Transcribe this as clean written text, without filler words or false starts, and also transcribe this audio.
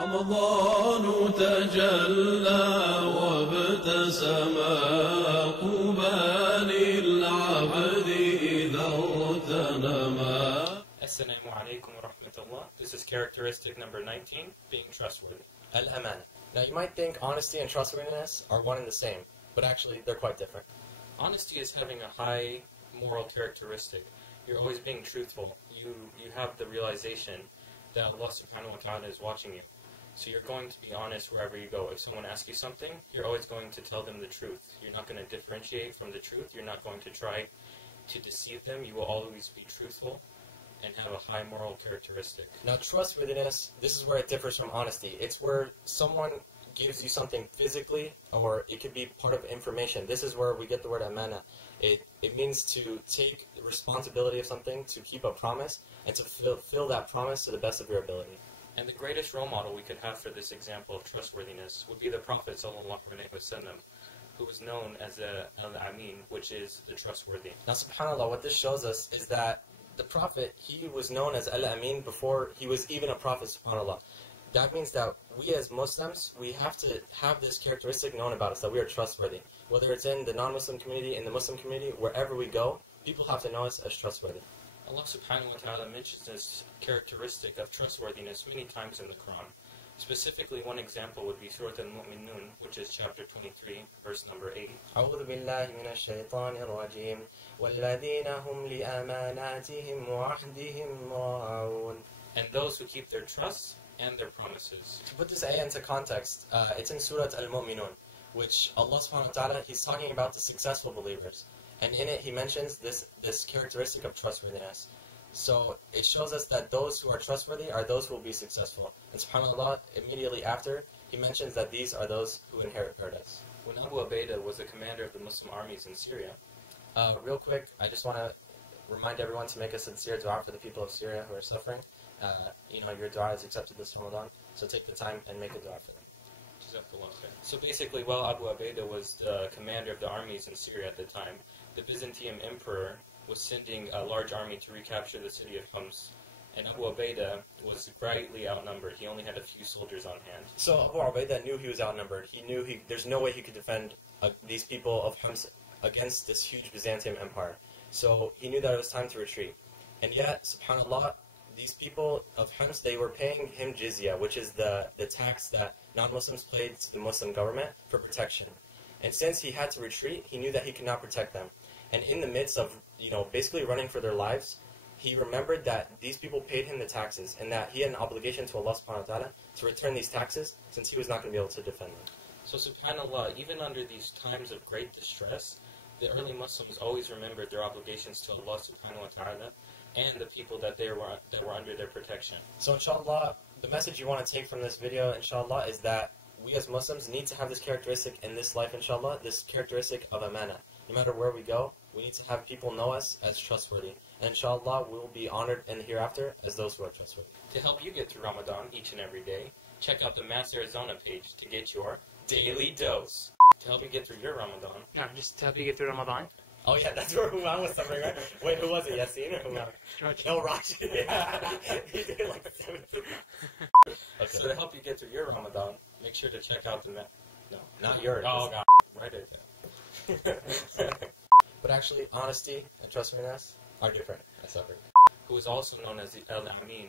رمضان تجلى وابتسم قبى للعبد إذا اغتنما. Assalamu alaikum wa rahmatullah. This is characteristic number 19, being trustworthy. Al-Amana. Now you might think honesty and trustworthiness are one and the same, but actually they're quite different. Honesty is having a high moral characteristic. You're always being truthful. You have the realization that Allah subhanahu wa ta'ala is watching you. So you're going to be honest wherever you go. If someone asks you something, you're always going to tell them the truth. You're not going to differentiate from the truth. You're not going to try to deceive them. You will always be truthful and have a high moral characteristic. Now trustworthiness, this is where it differs from honesty. It's where someone gives you something physically, or it could be part of information. This is where we get the word amana. It means to take the responsibility of something, to keep a promise, and to fulfill that promise to the best of your ability. And the greatest role model we could have for this example of trustworthiness would be the Prophet ﷺ, who was known as Al-Amin, which is the trustworthy. Now subhanAllah, what this shows us is that the Prophet, he was known as Al-Amin before he was even a Prophet, subhanAllah. That means that we as Muslims, we have to have this characteristic known about us, that we are trustworthy. Whether it's in the non-Muslim community, in the Muslim community, wherever we go, people have to know us as trustworthy. Allah subhanahu wa ta'ala mentions this characteristic of trustworthiness many times in the Quran. Specifically, one example would be Surah Al-Mu'minun, which is chapter 23, verse number 8. أعوذ بالله من الشيطان الرجيم والذين هم لأماناتهم وعهدهم راعون. And those who keep their trusts and their promises. To put this ayah into context, it's in Surah Al-Mu'minun, which Allah subhanahu wa ta'ala, He's talking about the successful believers. And in it, He mentions this characteristic of trustworthiness. So it shows us that those who are trustworthy are those who will be successful. And subhanAllah, immediately after, He mentions that these are those who inherit paradise. When Abu Ubaidah was the commander of the Muslim armies in Syria, real quick, I just want to remind everyone to make a sincere dua for the people of Syria who are suffering. Your dua is accepted this Ramadan, so take the time and make a dua for them. So basically, while Abu Ubaidah was the commander of the armies in Syria at the time, the Byzantine emperor was sending a large army to recapture the city of Homs. And Abu Ubaidah was greatly outnumbered. He only had a few soldiers on hand. So Abu Ubaidah knew he was outnumbered. He knew there's no way he could defend these people of Homs against this huge Byzantium empire. So he knew that it was time to retreat. And yet, subhanAllah, these people of Homs, they were paying him jizya, which is the tax that non-Muslims paid to the Muslim government for protection. And since he had to retreat, he knew that he could not protect them. And in the midst of, basically running for their lives, he remembered that these people paid him the taxes and that he had an obligation to Allah subhanahu wa ta'ala to return these taxes since he was not going to be able to defend them. So subhanAllah, even under these times of great distress, the early Muslims always remembered their obligations to Allah subhanahu wa ta'ala and the people that were under their protection. So inshallah, the message you want to take from this video, inshallah, is that we as Muslims need to have this characteristic in this life, inshallah, this characteristic of amana. No matter where we go, we need to have people know us as trustworthy. And inshallah, we will be honored in the hereafter as those who are trustworthy. To help you get through Ramadan each and every day, check out the Mass Arizona page to get your daily dose. To help you get through your Ramadan. No, just to help you get through Ramadan. Oh yeah, that's where Umar was suffering, right? Wait, who was it? Yasin or Umar? No, Raj. Yeah. He did like 17. Okay. So to help you get through your Ramadan, make sure to check out the No, not yours. Oh God, right there. But actually, honesty and trustworthiness are different. I suffered. Who is also known as the Al-Amin.